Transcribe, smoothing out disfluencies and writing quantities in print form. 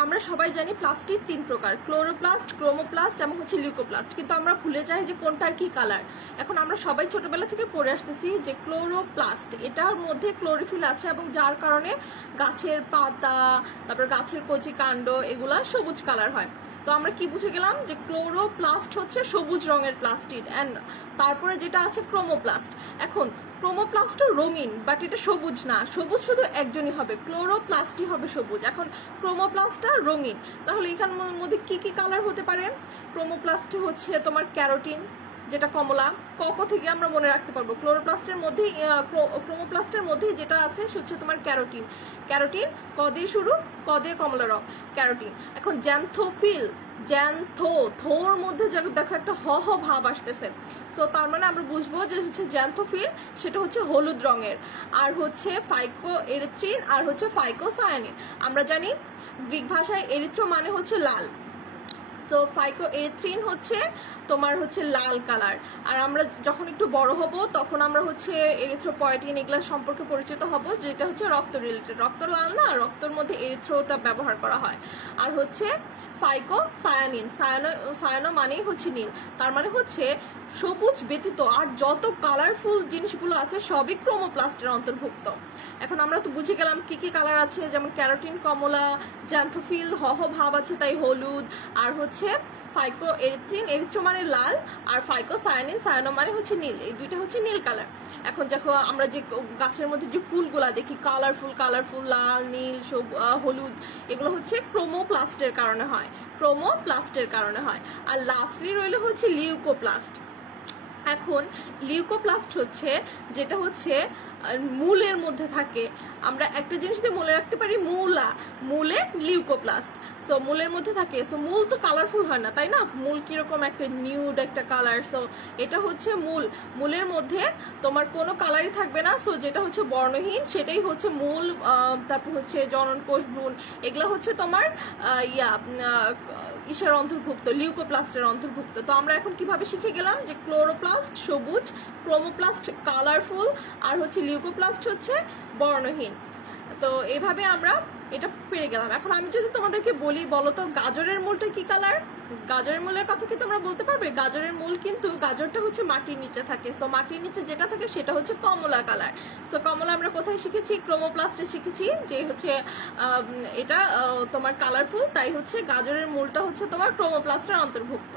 আমরা সবাই জানি প্লাস্টিক 3 প্রকার, ক্লোরোপ্লাস্ট, ক্রোমোপ্লাস্ট এবং হচ্ছে লিউকোপ্লাস্ট, কিন্তু আমরা ভুলে যাই যে কোনটার কি কালার। এখন আমরা সবাই ছোটবেলা থেকে পড়ে আসতেছি যে ক্লোরোপ্লাস্ট, এটার মধ্যে ক্লোরোফিল আছে এবং যার কারণে গাছের পাতা, তারপর গাছের কচি কাণ্ড এগুলা সবুজ কালার হয়। তো আমরা কি বুঝে গেলাম যে ক্লোরোপ্লাস্ট হচ্ছে সবুজ রঙের প্লাস্টিক, অ্যান্ড তারপরে যেটা আছে ক্রোমোপ্লাস্ট। এখন ক্রোমোপ্লাস্টও রঙিন, বাট এটা সবুজ না, সবুজ শুধু একজনই হবে, ক্লোরোপ্লাস্টই হবে সবুজ। এখন ক্রোমোপ্লাস্টটা রঙিন, তাহলে এখানের মধ্যে কি কি কালার হতে পারে? ক্রোমোপ্লাস্টে হচ্ছে তোমার ক্যারোটিন, যেটা কমলা, ক থেকে আমরা মনে রাখতে পারবো। ক্লোরোপ্লাস্টের মধ্যেই ক্রোমোপ্লাস্টের মধ্যেই যেটা আছে সে হচ্ছে তোমার ক্যারোটিন। ক্যারোটিন ক দিয়ে শুরু, ক দিয়ে কমলা রং, ক্যারোটিন। এখন জ্যান্থোফিল, থোর মধ্যে দেখো একটা হ ভাব আসতেছে, সো তার মানে আমরা বুঝবো যে হচ্ছে জ্যান্থোফিল, সেটা হচ্ছে হলুদ রঙের। আর হচ্ছে ফাইকো এরিথ্রিন আর হচ্ছে ফাইকোসায়ানিন। আমরা জানি গ্রিক ভাষায় এরিথ্রো মানে হচ্ছে লাল, তো ফাইকো এরিথ্রিন হচ্ছে তোমার হচ্ছে লাল কালার। আর আমরা যখন একটু বড় হব তখন আমরা হচ্ছে এরিথ্রোপয়েটিন এগুলা সম্পর্কে পরিচিত হব, যেটা হচ্ছে রক্ত রিলেটেড। রক্ত লাল না, রক্তর মধ্যে এরিথ্রোটা ব্যবহার করা হয়। আর হচ্ছে ফাইকো সায়ানিন, সায়ানো মানেই হচ্ছে নীল, তার মানে হচ্ছে সবুজ ব্যতীত আর যত কালারফুল জিনিসগুলো আছে সবই ক্রোমোপ্লাস্টের অন্তর্ভুক্ত। এখন আমরা তো বুঝে গেলাম কি কি কালার আছে, যেমন ক্যারোটিন কমলা, জ্যান্থোফিল ভাব আছে তাই হলুদ, আর হচ্ছে ফাইকো এরিথ্রিন, এরিথ্রো মানে লাল, আর ফাইকো সায়ানিন, সায়ানো মানে হচ্ছে নীল, এই দুইটা হচ্ছে নীল কালার। এখন দেখো আমরা যে গাছের মধ্যে যে ফুলগুলা দেখি কালারফুল লাল, নীল, হলুদ, এগুলো হচ্ছে ক্রোমোপ্লাস্টের কারণে হয়, ক্রোমোপ্লাস্টের কারণে হয়। আর লাস্টলি রইল হচ্ছে লিউকোপ্লাস্ট। এখন লিউকোপ্লাস্ট হচ্ছে যেটা হচ্ছে মূলের মধ্যে থাকে। আমরা একটা জিনিস দিয়ে মনে রাখতে পারি মূলে লিউকোপ্লাস্ট, সো মূলের মধ্যে থাকে। সো মূল তো কালারফুল হয় না, তাই না? মূল কিরকম একটা নিউড একটা কালার, সো এটা হচ্ছে মূলের মধ্যে তোমার কোনো কালারই থাকবে না, সো যেটা হচ্ছে বর্ণহীন সেটাই হচ্ছে মূল। তারপর হচ্ছে জনন কোষ, ভ্রূণ, এগুলো হচ্ছে তোমার ইসের অন্তর্ভুক্ত, লিউকোপ্লাস্টের অন্তর্ভুক্ত। তো আমরা এখন কিভাবে শিখে গেলাম যে ক্লোরোপ্লাস্ট সবুজ, ক্রোমোপ্লাস্ট কালারফুল, আর হচ্ছে লিউকোপ্লাস্ট হচ্ছে বর্ণহীন। তো এইভাবে আমরা এটা পেরে গেলাম। এখন আমি যদি তোমাদেরকে বলি, বলো তো গাজরের মূলটা কি কালার? গাজরের মূলের কথা কি তোমরা বলতে পারবে? গাজরের মূল কিন্তু, গাজরটা হচ্ছে মাটির নিচে থাকে, সো মাটির নিচে যেটা থাকে সেটা হচ্ছে কমলা কালার। সো কমলা আমরা কোথায় শিখেছি? ক্রোমোপ্লাস্টে শিখেছি, যে হচ্ছে এটা তোমার কালারফুল, তাই হচ্ছে গাজরের মূলটা হচ্ছে তোমার ক্রোমোপ্লাস্টের অন্তর্ভুক্ত।